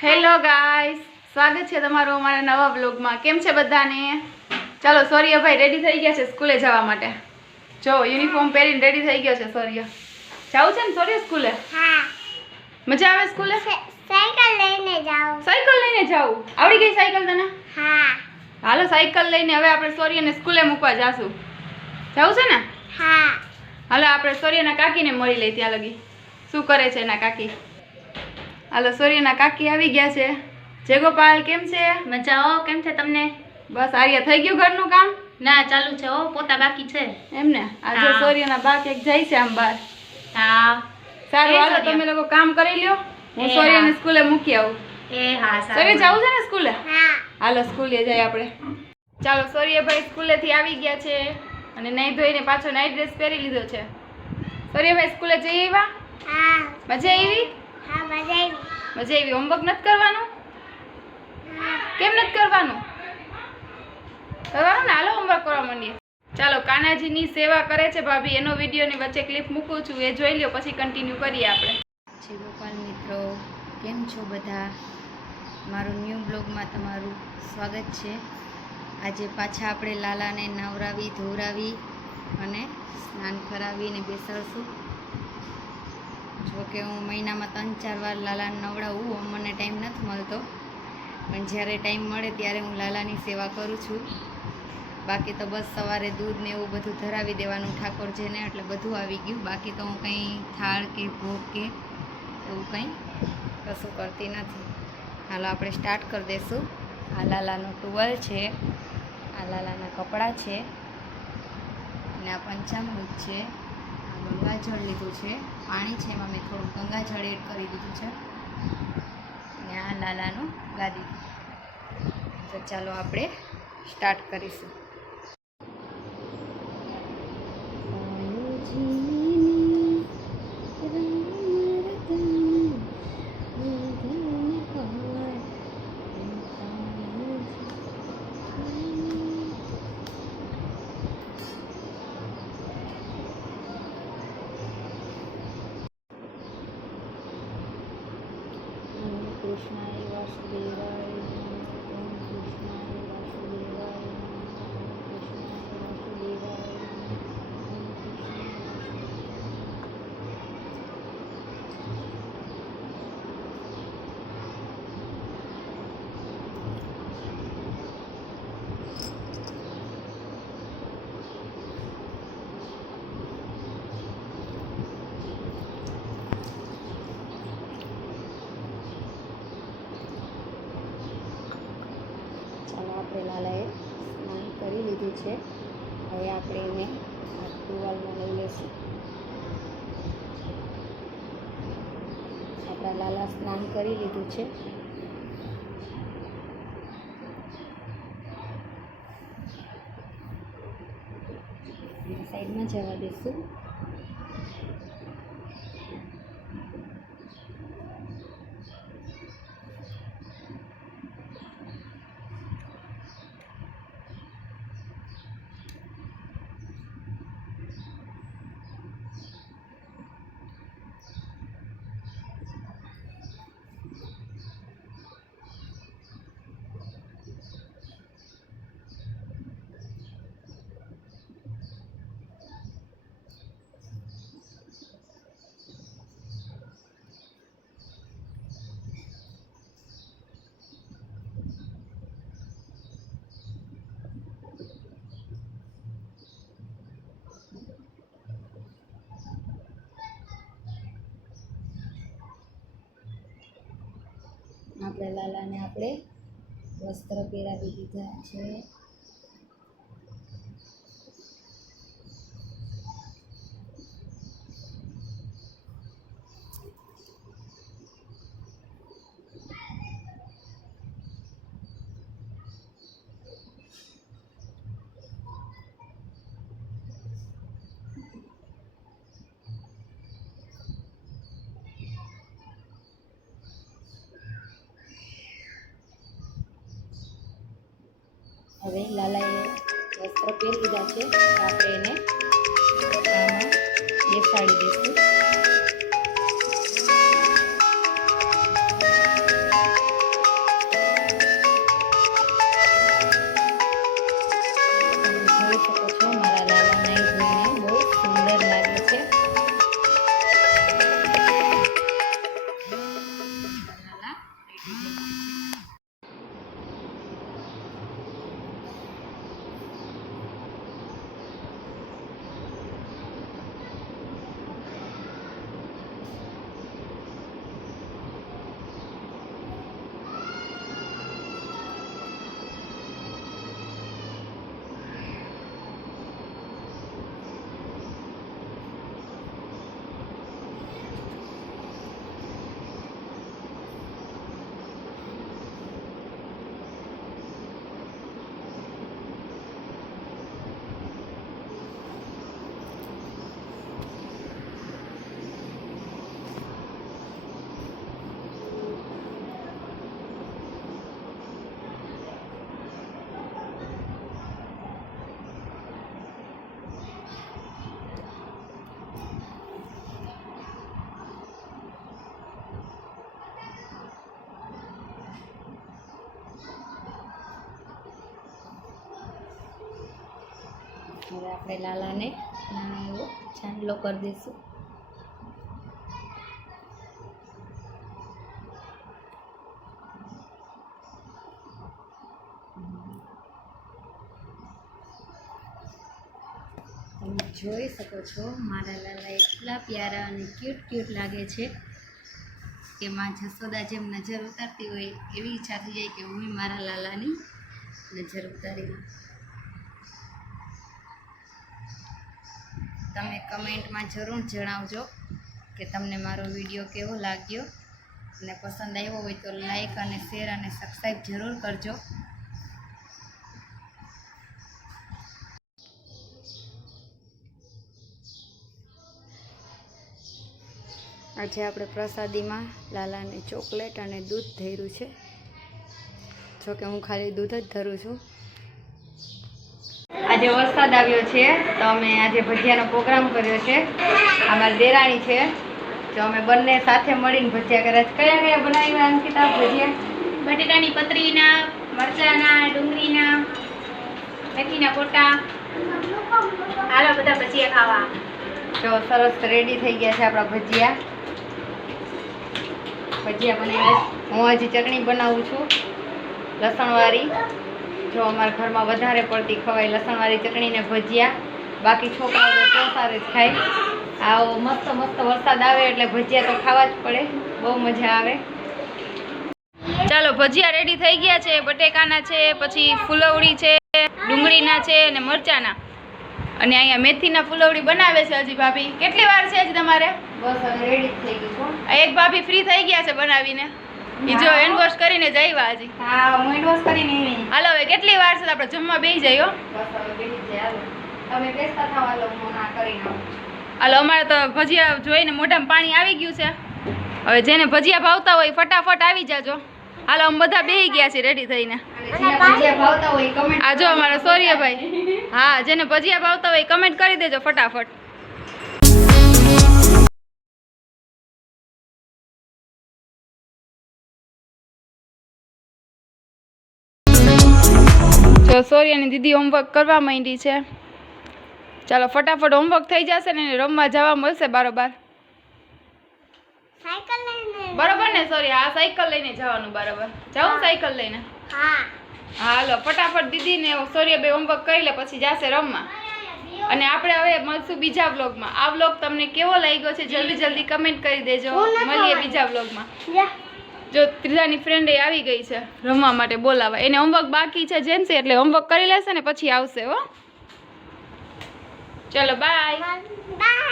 Hello guys, સ્વાગત છે તમારું અમારા નવા વ્લોગમાં. કેમ છે બધાને? ચાલો, સૌર્યભાઈ રેડી થઈ ગયા છે સ્કૂલે જવા માટે. જો યુનિફોર્મ પહેરીને રેડી થઈ ગયો છે સૌર્ય. જાવું છે ને સૌર્ય સ્કૂલે? હા. મજા આવે સ્કૂલે? સાયકલ લઈને જાઉં. સાયકલ લઈને જાવું? આવડી ગઈ સાયકલ તને? હા. હાલો, સાયકલ લઈને હવે આપણે સૌર્યને સ્કૂલે મૂકવા જાશું. જાવું છે ને? હા. હાલો, આપણે સૌર્યના કાકીને મળી લઈ ત્યાં લગી. શું કરે છે એના કાકી? હાલો, સૌર્યના કાકી આવી ગયા છે. જય ગોપાલ, કેમ છે? મજા હો. કેમ છે તમને? બસ આર્યા, થઈ ગયું ઘરનું કામ? ના, ચાલુ છે હો, પોતા બાકી છે. એમને આજે હા. સૌર્યના બા ક્યાંક જાય છે આમ બહાર. હા. સારું, એ હાલો સૌર્ય. તમે લોકો કામ કરી લ્યો, હું એ સૌર્યને હા. સ્કૂલે મૂકી આવું. એ હા, સૌર્ય સારું. જવું છે ને સ્કૂલે? હા. હાલો સ્કૂલે જઈએ આપણે. ચાલો, સૌર્યભાઈ સ્કૂલેથી આવી ગયા છે અને નાઈ ધોઈને પાછો નાઈટ ડ્રેસ પહેરી લીધો છે. સૌર્યભાઈ સ્કૂલે જઈ આવ્યા? હા. મજા આવી? હા, મજા આવી. મજા આવી. હોમવર્ક નથી કરવાનું? હા. કેમ નથી કરવાનું? કરવાનું ને. હાલો હોમવર્ક કરવા માંડીએ. ચાલો, કાનાજીની સેવા કરે છે ભાભી, એનો વિડીયોની વચ્ચે ક્લિપ મૂકું છું, એ જોઈ લ્યો, પછી કન્ટિન્યુ કરીએ આપણે. જય ગોપાલ મિત્રો, કેમ છો બધા? મારું ન્યૂ બ્લોગમાં તમારું સ્વાગત છે. આજે પાછા આપણે લાલાને નવરાવી ધોરાવી અને સ્નાન કરાવીને બેસાડશું. જો કે હું મહિનામાં 3-4 વાર લાલાને નવડાવું, મને ટાઈમ નથી મળતો, પણ જ્યારે ટાઈમ મળે ત્યારે હું લાલાની સેવા કરું છું. બાકી તો બસ સવારે દૂધ ને એવું બધું ધરાવી દેવાનું ઠાકોરજીને, એટલે બધું આવી ગયું. બાકી તો હું કંઈ થાળ કે ભોગ કે એવું કંઈ કશું કરતી નથી. હાલો, આપણે સ્ટાર્ટ કરી દઈશું. આ લાલાનો ટુવાલ છે, આ લાલાના કપડાં છે, અને આ પંચામૃત છે, આ ગંગાજળ લીધું છે, પાણી છે, એમાં મેં થોડું ગંગાજળ એડ કરી દીધું છે, અને આ લાલાનું ગાદી. તો ચાલો આપણે સ્ટાર્ટ કરીશું. કૃષ્ણાય વાસુદેવાય નમઃ. ઓમ કૃષ્ણાય વાસુદેવાય નમઃ. ઓમ કૃષ્ણાય વાસુદેવાય નમઃ. ઓમ કૃષ્ણાય ચાલો, આપણે લાલાએ સ્નાન કરી લીધું છે. હવે આપણે એને આ ટુવાલમાં લઈ લઈશું. આપણા લાલા સ્નાન કરી લીધું છે. સાઈડમાં જવા દઈશું. આપણે લાલાને આપણે વસ્ત્ર પહેરાવી દીધા છે. હવે લાલાએ વસ્ત્ર પહેરી લીધા છે, તો આપણે એને આમાં બેસાડી દઈશું. હવે આપણે લાલાને નાનો એવો ચાંદલો કરી દઈશું. તમે જોઈ શકો છો મારા લાલા એટલા પ્યારા અને ક્યુટ લાગે છે કે માં જસોદા જેમ નજર ઉતારતી હોય એવી ઈચ્છા થઈ જાય કે હું મારા લાલાની નજર ઉતારી લઉં. તમે કમેન્ટમાં જરૂર જણાવજો કે તમને મારો વિડીયો કેવો લાગ્યો અને પસંદ આવ્યો હોય તો લાઈક અને શેર અને સબસ્ક્રાઈબ જરૂર કરજો. આજે આપણે પ્રસાદીમાં લાલાને ચોકલેટ અને દૂધ ધર્યું છે. જોકે હું ખાલી દૂધ જ ધરું છું. આજે વરસાદ આવ્યો છે તો અમે આજે ભજીયાનો પ્રોગ્રામ કર્યો છે. અમારી દેરાણી છે તો અમે બંને સાથે મળીને ભજીયા કર્યા છે. કયા કયા બનાવ્યા અંકિતા ભજીયા? બટેટાની પતરીના, મરચાના, ડુંગળીના, મેથીના ગોટા. હાલો બધા ભજીયા ખાવા. જો સરસ રેડી થઈ ગયા છે આપણા ભજીયા. ભજીયા બનાવ્યા. હું હજી ચટણી બનાવું છું લસણવાળી. જો અમારા ઘરમાં વધારે પડતી ખવાય લસણવાળી ચટણી ને ભજીયા. બાકી છોકરાઓ તો સોસારે જ ખાય. આવો મસ્ત વરસાદ આવે એટલે ભજીયા તો ખાવા જ પડે. બહુ મજા આવે. ચાલો ભજીયા રેડી થઈ ગયા છે. બટેકાના છે, પછી ફુલવડી છે, ડુંગળીના છે અને મરચાના. અને અહીંયા મેથીના ફુલવડી બનાવે છે હજી ભાભી. કેટલી વાર છે હજી તમારે? બસ હવે રેડી જ થઈ ગયું છે. એક ભાભી ફ્રી થઈ ગયા છે બનાવીને. ઈ જો હેન્ડ વોશ કરીને જ આવ્યા હજી. હા હું હેન્ડ વોશ કરીને આવી. હાલો હવે કેટલી વાર છે તો આપણે જમવા બેસી જઈએ હો. બસ હવે બેસી જાય. હાલો તમે બેસતા થવા લો, હું ના કરીને આવું. હાલો અમારે તો ભજીયા જોઈને મોઢામાં પાણી આવી ગયું છે. હવે જેને ભજીયા ભાવતા હોય ફટાફટ આવી જાજો. હાલો અમે બધા બેસી ગયા છીએ રેડી થઈને. અને જેને ભજીયા ભાવતા હોય કમેન્ટ આ જો અમારા સૌર્યભાઈ. હા જેને ભજીયા ભાવતા હોય કમેન્ટ કરી દેજો ફટાફટ. જો સૌર્યની દીદી હોમવર્ક કરવા માંડી છે. ચાલો ફટાફટ હોમવર્ક થઈ જશે ને એને રમવા જવા મળશે બારોબાર. સાયકલ લઈને બરોબર ને સૌર્ય? આ સાયકલ લઈને જવાનું બરોબર. જાઉં સાયકલ લઈને? હા. હાલો ફટાફટ દીદી ને સૌર્યભાઈ હોમવર્ક કરી લે પછી જાશે રમવા. અને આપણે હવે મળશું બીજા વ્લોગમાં. આ વ્લોગ તમને કેવો લાગ્યો છે જલ્દી કમેન્ટ કરી દેજો. મળીએ બીજા વ્લોગમાં. જા. જો ત્રીજાની ફ્રેન્ડ આવી ગઈ છે રમવા માટે બોલાવા. એને હોમવર્ક બાકી છે જેન્સી એટલે હોમવર્ક કરી લેશે ને પછી આવશે હો. ચલો બાય. બાય.